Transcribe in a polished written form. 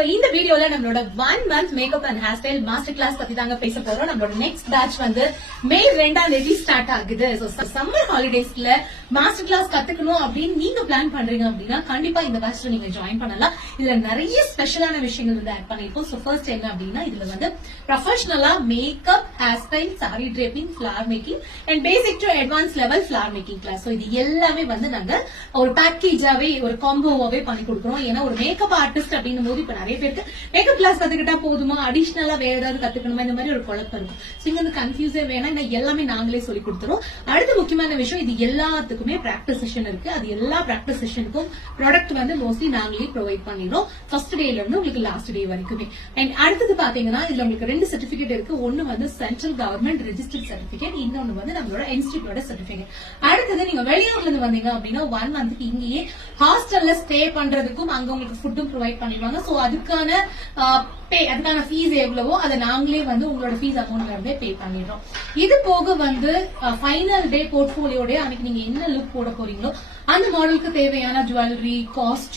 So இந்த வீடியோல நம்மளோட 1 month makeup and hair style master class பத்தி தாங்க பேச போறோம். நம்மளோட நெக்ஸ்ட் பேட்ச் வந்து மே 2ஆம் தேதி ஸ்டார்ட் ஆகுது. சோ சம்மர் ஹாலிடேஸ்ல மாஸ்டர் கிளாஸ் கத்துக்கணும் அப்படின்னு நீங்க பிளான் பண்றீங்க அப்படின்னா கண்டிப்பா இந்த பேட்ச்ல நீங்க ஜாயின் பண்ணலாம். இதுல நிறைய ஸ்பெஷலான விஷயங்கள் வந்து ஆட் பண்ணிருக்கோம். சோ ஃபர்ஸ்ட் என்ன அப்படின்னா இதுல வந்து ப்ரொஃபஷனலா makeup, hair style, sari draping, flower making and basic to advance level flower making class. So இது எல்லாமே வந்து நாங்க ஒரு பேக்கேஜாவே ஒரு காம்போவாவே பண்ணி கொடுக்குறோம். ஏன்னா ஒரு மேக்கப் ஆர்டிஸ்ட் அப்படின்னும் போது இப்ப நிறைய பேருக்கு மேக்கப் கிளாஸ் கத்துக்கிட்டா போதுமா, அடிஷனலா வேற ஏதாவது கத்துக்கணுமா, இந்த மாதிரி ஒரு குழப்பம் இருக்கும். சோ இங்க வந்து கன்ஃபியூஸே வேணாம், எல்லாமே நாங்களே சொல்லி கொடுத்துறோம். அடுத்த முக்கியமான விஷயம், இது எல்லாத்துக்குமே பிராக்டிஸ் செஷன் இருக்கு. அது எல்லா பிராக்டிஸ் செஷனுக்கும் ப்ராடக்ட் வந்து மோஸ்ட்லி நாங்களே ப்ரொவைட் பண்ணிடுறோம், ஃபர்ஸ்ட் டேல இருந்து உங்களுக்கு லாஸ்ட் டே வரைக்குமே. அண்ட் அடுத்தது பாத்தீங்கன்னா இதுல உங்களுக்கு 2 சர்டிபிகேட் இருக்கு. ஒன்னு வந்து சென்ட்ரல் கவர்மெண்ட் ரெஜிஸ்டர்ட் சர்டிபிகேட், இன்னொன்னு வந்து நம்மளோட இன்ஸ்டிடியூட்டோட சர்டிபிகேட். அடுத்தது நீங்க வெளியூர்ல இருந்து வந்தீங்க அப்படின்னா 1 மந்த்க்கு இங்கேயே ஹாஸ்டல்ல ஸ்டே பண்றதுக்கும் அங்க உங்களுக்கு ஃபுட்டும் ப்ரொவைட் பண்ணிடுவாங்க. சோ அதுக்கான ஃபீஸ் எவ்வளவோ அதை நாங்களே வந்து உங்களோட ஃபீஸ் அமௌண்ட்ல இருந்தே பே பண்ணிடுறோம். இது போக வந்து ஃபைனல் டே போர்ட்ஃபோலியோட அன்னைக்கு நீங்க என்ன லுக் போட போறீங்களோ அந்த மாடலுக்கு தேவையான ஜுவல்லரி, காஸ்ட்